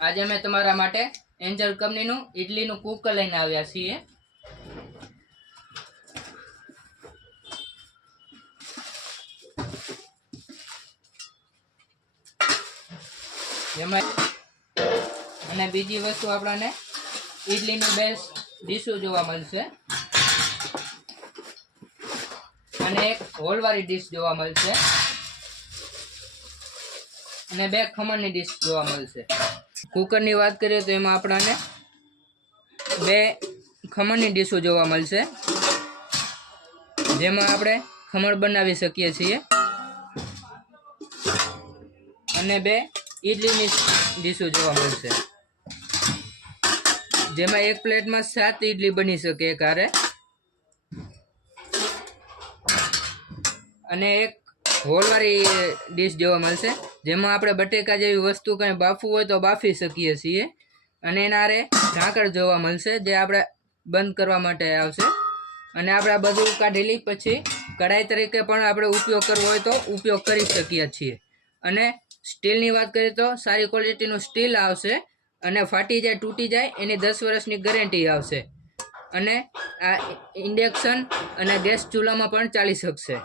આજે અમે તમારા માટે એન્જલ કંપનીનું ઇડલીનું કુકર લઈને આવ્યા છીએ। જેમાં અને બીજી વસ્તુ આપણને ઇડલીનું બેસ્ટ ડીશો જોવા મળશે અને એક હોલવાળી ડીશ જોવા મળશે અને 2 ખમણની ડીશ જોવા મળશે। કુકરની વાત કરીએ તો એમાં આપણને 2 ખમણની ડીશો જોવા મળશે જેમાં આપણે ખમણ બનાવી શકીએ છીએ અને 2 ઇડલીની ડીશો જોવા મળશે જેમાં એક પ્લેટમાં 7 ઇડલી બની શકે એકારે અને એક હોલવાળી ડીશ જોવા મળશે જેમાં આપણે બટેકા જેવી વસ્તુ કંઈ બાફવું હોય તો બાફી શકીએ છીએ અને એના આરે ઢાંકણ જોવા મળશે જે આપણે બંધ કરવા માટે આવશે અને આપણે આ બધું કાઢેલી પછી કઢાઈ તરીકે પણ આપણે ઉપયોગ કરવો હોય તો ઉપયોગ કરી શકીએ છીએ। અને સ્ટીલની વાત કરીએ તો સારી ક્વોલિટીનું સ્ટીલ આવશે અને ફાટી જાય તૂટી જાય એની 10 વર્ષની ગેરંટી આવશે અને આ ઇન્ડક્શન અને ગેસ ચૂલામાં પણ ચાલી શકશે।